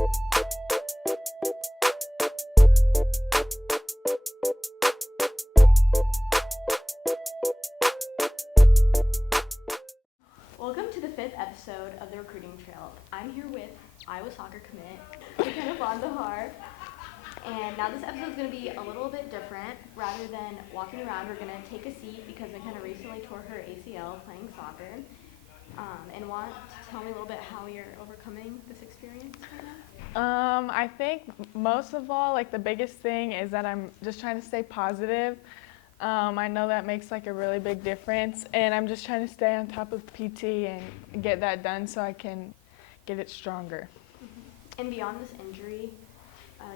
Welcome to the 5th episode of the Recruiting Trail. I'm here with Iowa soccer commit, Makenna Vonderhaar. And now this episode is going to be a little bit different. Rather than walking around, we're going to take a seat because Makenna recently tore her ACL playing soccer. And want to tell me a little bit how you're overcoming this experience right now? I think most of all, like the biggest thing is that I'm just trying to stay positive. I know that makes like a really big difference, and I'm just trying to stay on top of PT and get that done so I can get it stronger. Mm-hmm. And beyond this injury,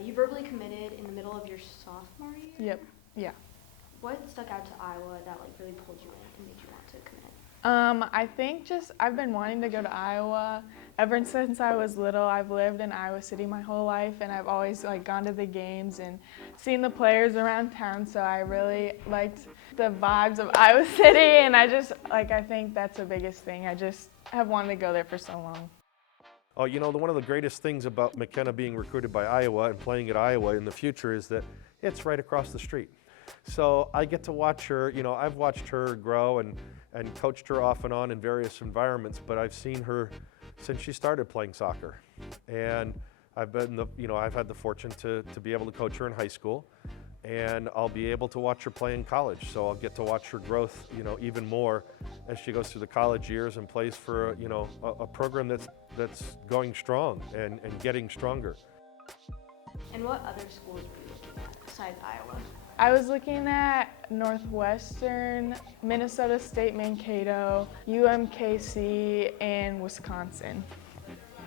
you verbally committed in the middle of your sophomore year? Yep. Yeah. What stuck out to Iowa that like really pulled you in and made you want to commit? I think just I've been wanting to go to Iowa ever since I was little. I've lived in Iowa City my whole life, and I've always like gone to the games and seen the players around town, so I really liked the vibes of Iowa City, and I think that's the biggest thing. I just have wanted to go there for so long. Oh, you know, one of the greatest things about Makenna being recruited by Iowa and playing at Iowa in the future is that it's right across the street. So I get to watch her, you know, I've watched her grow and coached her off and on in various environments, but I've seen her since she started playing soccer. And I've had the fortune to be able to coach her in high school, and I'll be able to watch her play in college. So I'll get to watch her growth, you know, even more as she goes through the college years and plays for, you know, a program that's going strong and getting stronger. And what other schools were you looking at besides Iowa? I was looking at Northwestern, Minnesota State Mankato, UMKC, and Wisconsin.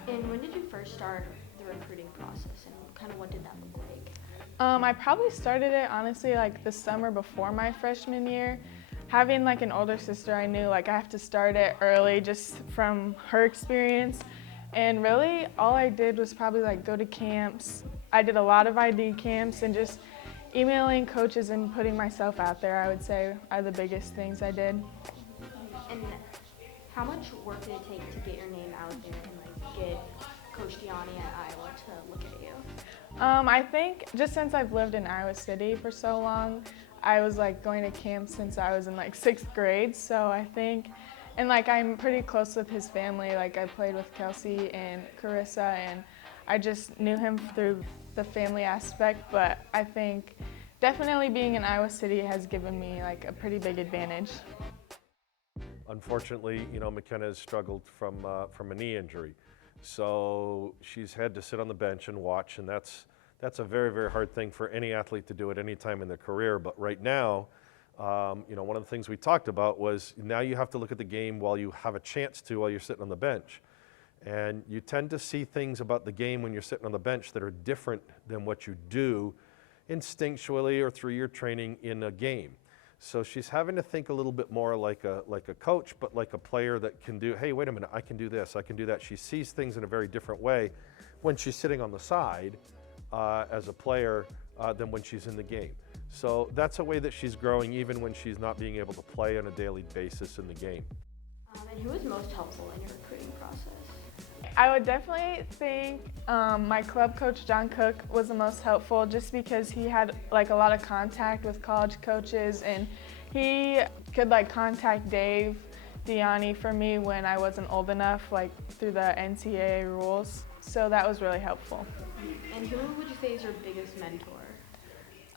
And when did you first start the recruiting process, and kind of what did that look like? I probably started it honestly like the summer before my freshman year. Having like an older sister, I knew like I have to start it early just from her experience. And really all I did was probably like go to camps. I did a lot of ID camps, and just emailing coaches and putting myself out there, I would say, are the biggest things I did. And how much work did it take to get your name out there and like get Coach Gianni at Iowa to look at you? I think just since I've lived in Iowa City for so long, I was like going to camp since I was in like 6th grade. So I think, and like I'm pretty close with his family. Like I played with Kelsey and Carissa, and I just knew him through the family aspect, but I think definitely being in Iowa City has given me like a pretty big advantage. Unfortunately, you know, Makenna has struggled from a knee injury. So she's had to sit on the bench and watch, and that's a very, very hard thing for any athlete to do at any time in their career. But right now, you know, one of the things we talked about was now you have to look at the game while you have a chance to, while you're sitting on the bench. And you tend to see things about the game when you're sitting on the bench that are different than what you do instinctually or through your training in a game. So she's having to think a little bit more like a coach, but like a player that can do, hey, wait a minute, I can do this, I can do that. She sees things in a very different way when she's sitting on the side as a player than when she's in the game. So that's a way that she's growing even when she's not being able to play on a daily basis in the game. And who was most helpful in your recruiting process? I would definitely think my club coach, John Cook, was the most helpful just because he had like a lot of contact with college coaches, and he could like contact Dave Gianni for me when I wasn't old enough, like through the NCAA rules. So that was really helpful. And who would you say is your biggest mentor?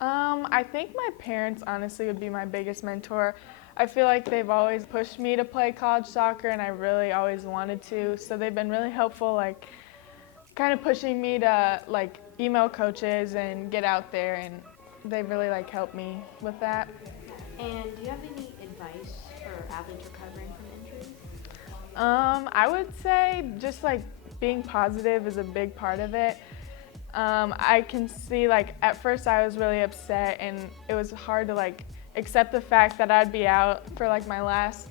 I think my parents honestly would be my biggest mentor. I feel like they've always pushed me to play college soccer, and I really always wanted to. So they've been really helpful, like kind of pushing me to like email coaches and get out there, and they really like helped me with that. And do you have any advice for athletes recovering from injuries? I would say just like being positive is a big part of it. I can see like at first I was really upset, and it was hard to like accept the fact that I'd be out for like my last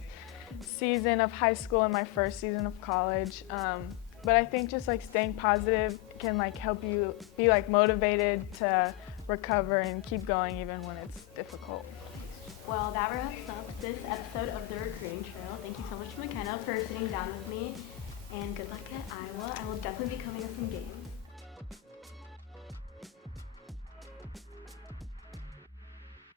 season of high school and my first season of college. But I think just like staying positive can like help you be like motivated to recover and keep going even when it's difficult. Well, that wraps up this episode of the Recruiting Trail. Thank you so much, Makenna, for sitting down with me, and good luck at Iowa. I will definitely be coming to some games.